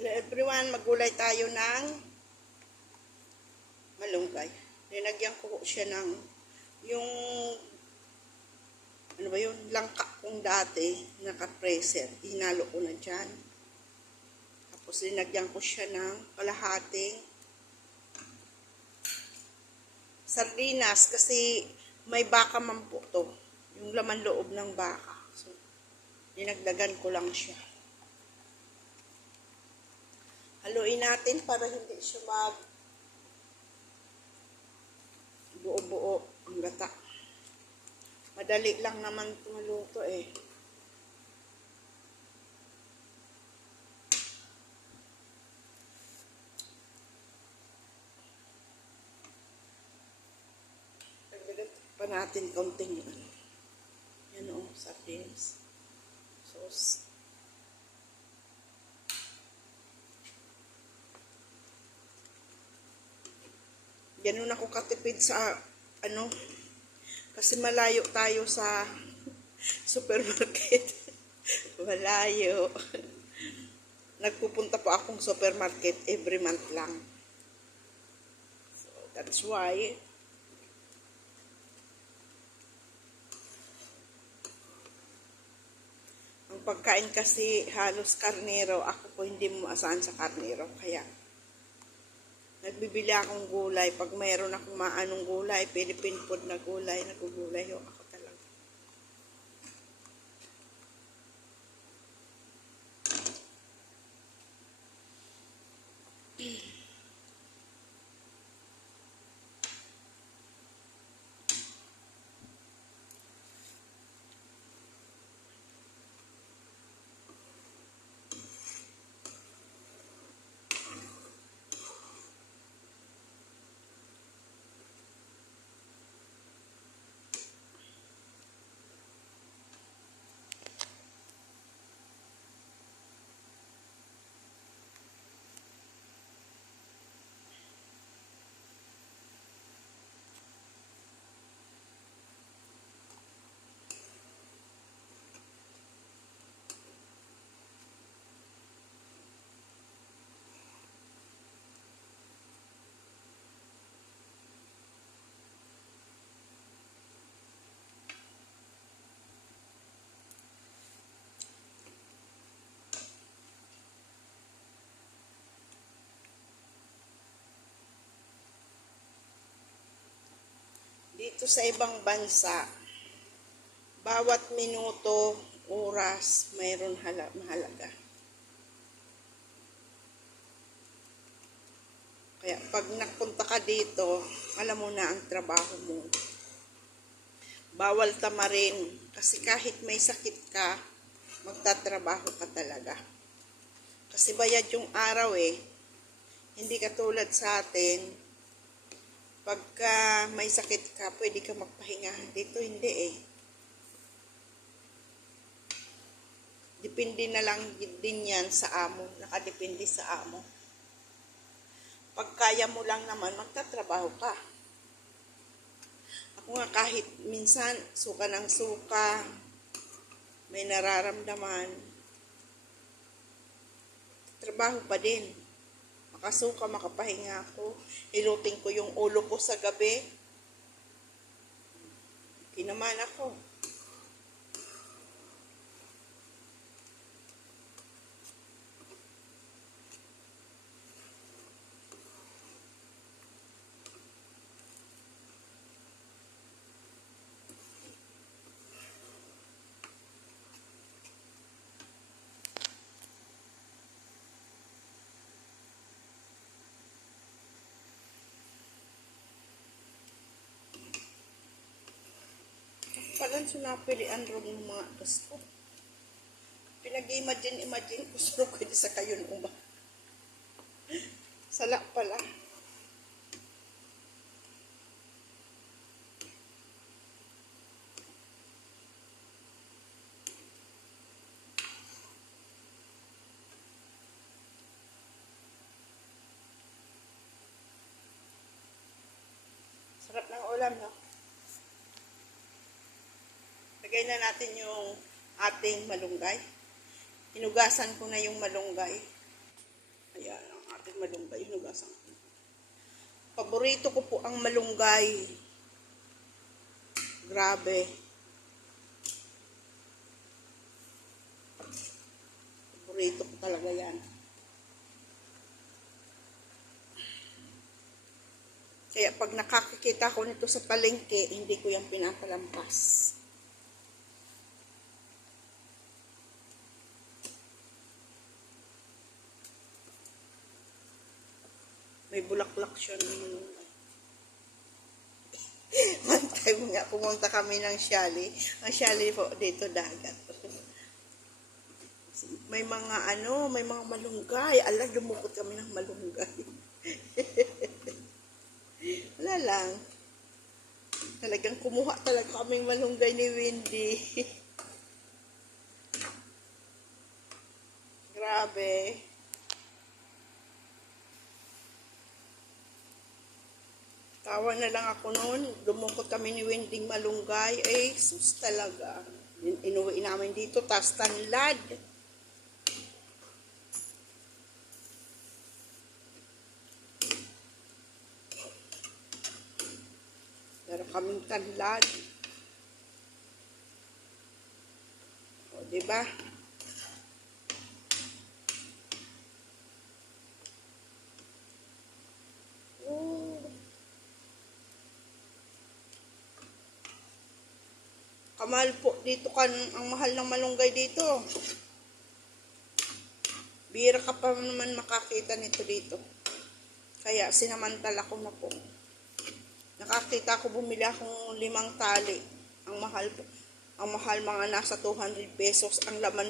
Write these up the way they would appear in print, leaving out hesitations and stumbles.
Hello everyone, maggulay tayo ng malunggay. Linagyan ko siya ng yung ano ba yun, langka kong dati naka-freezer. Hinalo ko na dyan. Tapos linagyan ko siya ng kalahating sardinas kasi may baka man po to. Yung laman loob ng baka. So, dinagdagan ko lang siya. Haluin natin para hindi siya buo-buo ang gata. Madali lang naman maluto eh. Dagdagan pa natin kaunting ano. Yan o, sardines. Sauce. Ganun ako katipid sa ano, kasi malayo tayo sa supermarket. Malayo. Nagpupunta po akong supermarket every month lang. So, that's why ang pagkain kasi halos karnero. Ako po hindi maasahan sa karnero. Kaya nagbibili akong gulay. Pag mayroon akong maanong gulay, Philippine food na gulay, nagugulay ako talaga. Dito sa ibang bansa, bawat minuto, oras, mayroon mahalaga. Kaya pag nagpunta ka dito, alam mo na ang trabaho mo. Bawal tamarin kasi kahit may sakit ka, magtatrabaho ka talaga. Kasi bayad yung araw eh. Hindi katulad sa atin, pagka may sakit ka, pwede ka magpahinga. Dito hindi eh. Depende na lang din yan sa amo. Nakadepende sa amo. Pag kaya mo lang naman, magtatrabaho ka. Ako nga kahit minsan, suka ng suka, may nararamdaman, trabaho pa din. Makasuka, makapahinga ako. Hilutin ko yung ulo ko sa gabi. Kinaman ako. Palan sunapilian ron ng mga gusto. Pinag-imagine ko sino pwede sa kayon umba. Sala pala. Sarap ng ulam, no? Lagay na natin yung ating malunggay. Hinugasan ko na yung malunggay. Ayan, ang ating malunggay. Hinugasan ko. Paborito ko po ang malunggay. Grabe. Paborito ko talaga yan. Kaya pag nakakikita ko nito sa palengke, hindi ko yan pinapalampas. May bulaklak siya naman. One time nga, pumunta kami ng Shali. Ang Shali po, dito dagat. May mga may mga malunggay. Ala, dumukot kami ng malunggay. Wala lang. Talagang kumuha talaga kaming malunggay ni Wendy. Grabe. Tawa na lang ako noon. Dumukot kami ni Wendy malunggay. Sus talaga. Inuwi namin dito, tas tanlad. Pero kaming tanlad. O, diba? Kamahal po dito ang mahal ng malunggay dito. Bira ka pa naman makakita nito dito. Kaya sinamantala ko na po. Nakakita ko, bumili akong 5 tali. Ang mahal po. Ang mahal mga nasa 200 pesos. Ang laman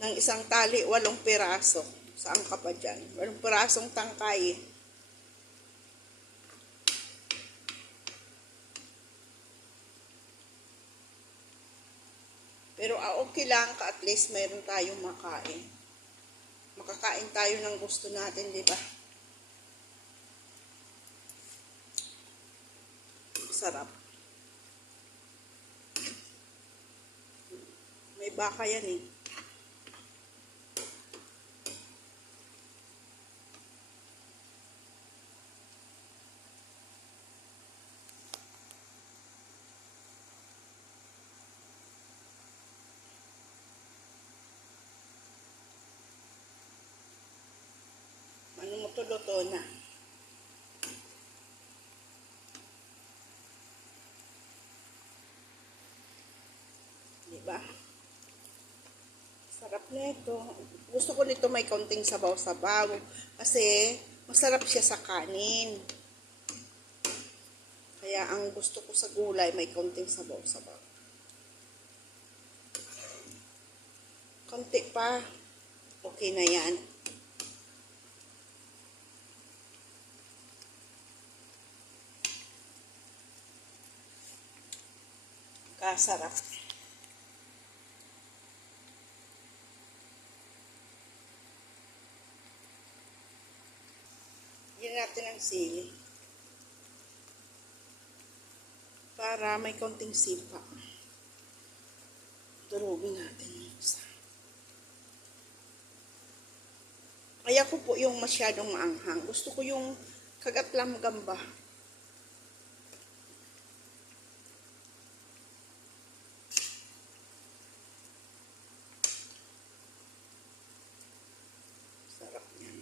ng isang tali, 8 piraso. Saan ka pa dyan? 8 pirasong tangkay. Pero okay lang ka, at least mayroon tayong makain. Makakain tayo ng gusto natin, di ba? Sarap. May baka yan eh. Ano mo to, luto na. Diba? Sarap nito. Gusto ko nito may kaunting sabaw-sabaw. Kasi masarap siya sa kanin. Kaya ang gusto ko sa gulay may kaunting sabaw-sabaw. Kaunti pa. Okay na yan. Kasarap. Yan natin ang sili. Para may konting sipa. Durugin natin yung isa. Kaya ko po yung masyadong maanghang. Gusto ko yung kagatlam gamba. Sarap yan.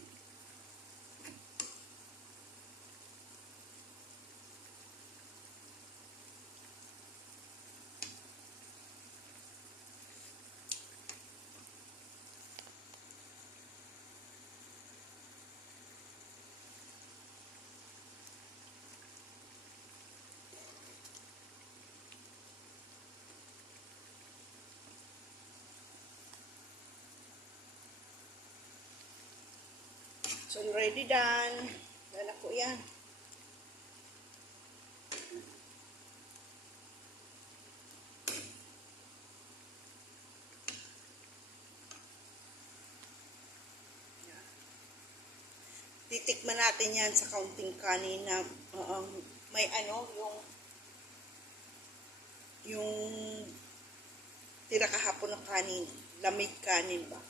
So, ready done. Dala ko yan. Titikman natin yan sa kaunting kanin na may yung tira kahapon ng kanin. Lamig kanin ba?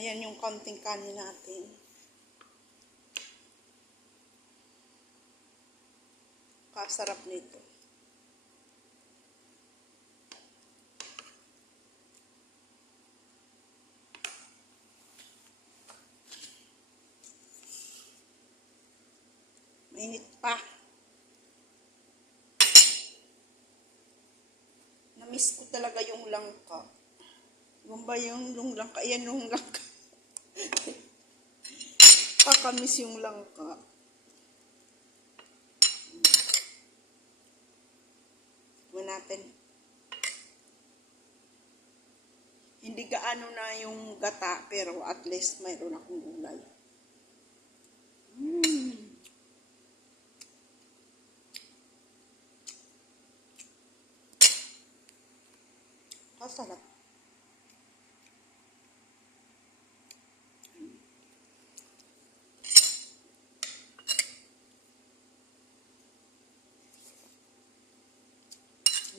Ayan yung kaunting kanin natin. Kasarap nito. Mainit pa. Namiss ko talaga yung langka. Yung ba yung langka? Ayan yung langka. Kakamiss yung langka. Tignan natin. Hindi gaano na yung gata, pero at least mayroon akong gulay. Kasarap.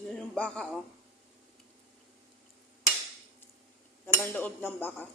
Yun yung baka, oh. Laman loob ng baka.